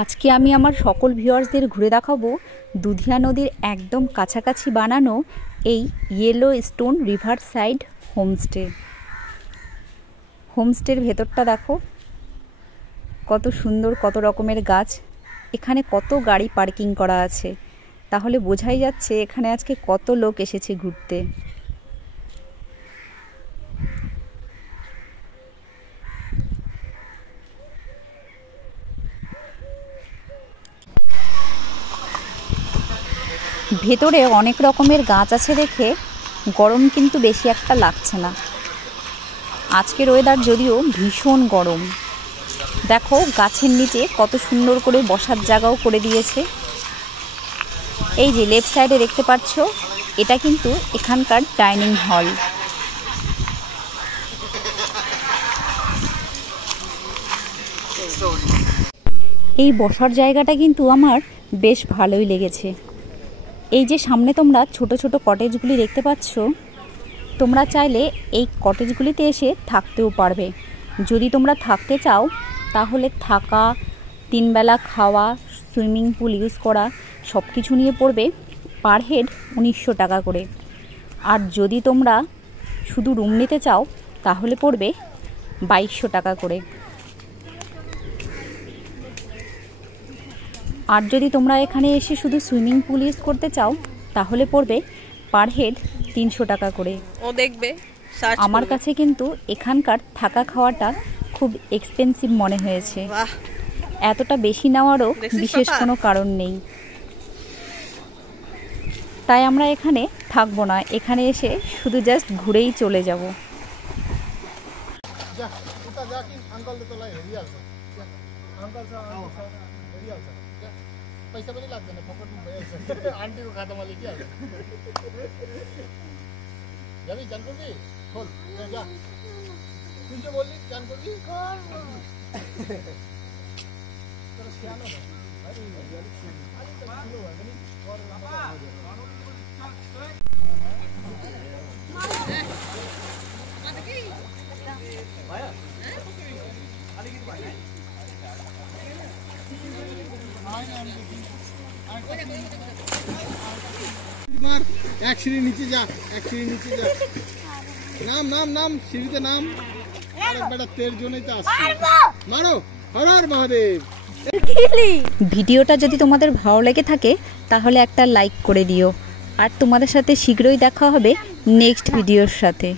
আজকে আমি আমার সকল ভিউয়ার্সদের ঘুরে দেখাবো দুধিয়া নদীর একদম কাছাকাছি বানানো এই ইয়েলো স্টোন রিভার সাইড হোমস্টের ভেতরটা দেখো কত সুন্দর, কত রকমের গাছ, এখানে কত গাড়ি পার্কিং করা আছে, তাহলে বোঝাই যাচ্ছে এখানে আজকে কত লোক এসেছে ঘুরতে। ভেতরে অনেক রকমের গাছ আছে দেখে গরম কিন্তু বেশি একটা লাগছে না। আজকের ওয়েদার যদিও ভীষণ গরম, দেখো গাছের নিচে কত সুন্দর করে বসার জায়গাও করে দিয়েছে। এই যে লেফট সাইডে দেখতে পাচ্ছ, এটা কিন্তু এখানকার ডাইনিং হল। এই বসার জায়গাটা কিন্তু আমার বেশ ভালোই লেগেছে। এই যে সামনে তোমরা ছোট ছোট কটেজগুলি দেখতে পাচ্ছ, তোমরা চাইলে এই কটেজগুলিতে এসে থাকতেও পারবে। যদি তোমরা থাকতে চাও তাহলে থাকা, 3 বেলা খাওয়া, সুইমিং পুল ইউজ করা সব কিছু নিয়ে পড়বে পার হেড 1900 টাকা করে। আর যদি তোমরা শুধু রুম নিতে চাও তাহলে পড়বে 2200 টাকা করে। আর যদি তোমরা এখানে এসে শুধু সুইমিং পুল ইউজ করতে চাও তাহলে পড়বে পার হেড 300 টাকা করে। ও দেখবে আমার কাছে কিন্তু এখানকার থাকা খাওয়াটা খুব এক্সপেন্সিভ মনে হয়েছে। এতটা বেশি নেওয়ারও বিশেষ কোনো কারণ নেই, তাই আমরা এখানে থাকবো না, এখানে এসে শুধু জাস্ট ঘুরেই চলে যাব। पैसा पनि लाग्दैन, फकट आन्टीको खातामा लेखिहाल्छ। जाबी जानपुर की खोल जा, कुन चाहिँ बोल्ने जानपुर की तर सानो भयो एक सीढ़ी नीचे जा, एक सीढ़ी नीचे जा। नाम नाम नाम सीढ़ीते नाम। अरे बेटा तेर জন্যই তো আসছে, মারো হর হর মহাদেব। ভিডিওটা যদি তোমাদের ভালো লেগে থাকে তাহলে একটা লাইক করে দিও, আর তোমাদের সাথে শীঘ্রই দেখা হবে নেক্সট ভিডিওর সাথে।